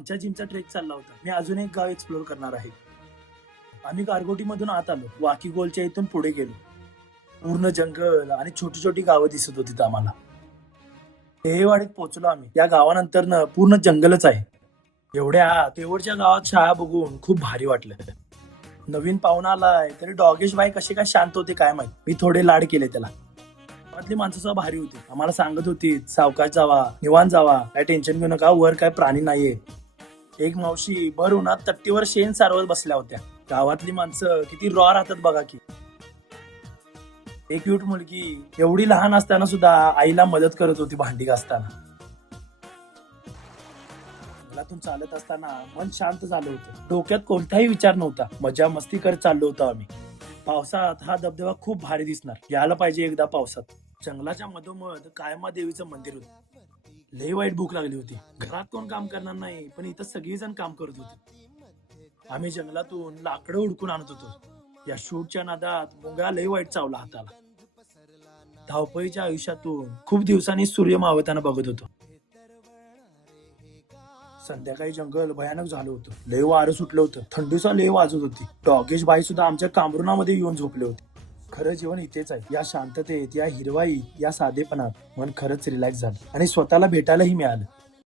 आमच्या जिमचा ट्रेक चालला होता. मी अजून एक गाव एक्सप्लोर करणार आहे. आम्ही गारगोटी मधून आत आलो. वाकीगोलच्या इथून पुढे गेलो. पूर्ण जंगल आणि छोटी छोटी गावं दिसत होती तिथं आम्हाला. टेहेवाडीत पोहोचलो आम्ही. या गावानंतर न पूर्ण जंगलच आहे. एवढ्या तेवढच्या गावात शाळा बघून खूप भारी वाटलं. नवीन पाहुणा आलाय तरी डॉगेश बाई कसे काय शांत होते काय माहित. मी थोडे लाड केले त्याला. गावातली माणसं सुद्धा भारी होती. आम्हाला सांगत होती सावकाश जावा, निवांत जावा, काय टेन्शन घेऊ नका, वर काय प्राणी नाहीये. एक मावशी भर उन्हात तट्टीवर शेण सारवत बसल्या होत्या. गावातली माणसं किती रॉ राहतात बघा की. एक क्यूट मुलगी एवढी लहान असताना सुद्धा आईला मदत करत होती भांडी घासताना. जंगलातून चालत असताना मन शांत झालं होतं. डोक्यात कोणताही विचार नव्हता. मजा मस्ती करत चाललो होतो आम्ही. पावसात हा धबधबा खूप भारी दिसणार. यायला पाहिजे एकदा पावसात. जंगलाच्या मधोमध कायमा देवीचं मंदिर होतं. लई वाईट भूक लागली होती. घरात कोण काम करणार नाही, पण इथं सगळीजण काम करत होते. आम्ही जंगलातून लाकडं हुडकून आणत होतो. या शूटच्या नादात मुंगळा लई वाईट चावला हाताला. धावपळीच्या आयुष्यातून खूप दिवसांनी सूर्य मावळताना बघत होतो. संध्याकाळी जंगल भयानक झालं होतं. लय वारं सुटलं होतं. थंडीचा लय वाजत होती. डॉगेश बाई सुद्धा आमच्या कांबरुणामध्ये येऊन झोपले होते. खरं जीवन इथेच आहे. या शांततेत, या हिरवाईत, या साधेपणात मन खरंच रिलॅक्स झालं आणि स्वतःला भेटायलाही मिळालं.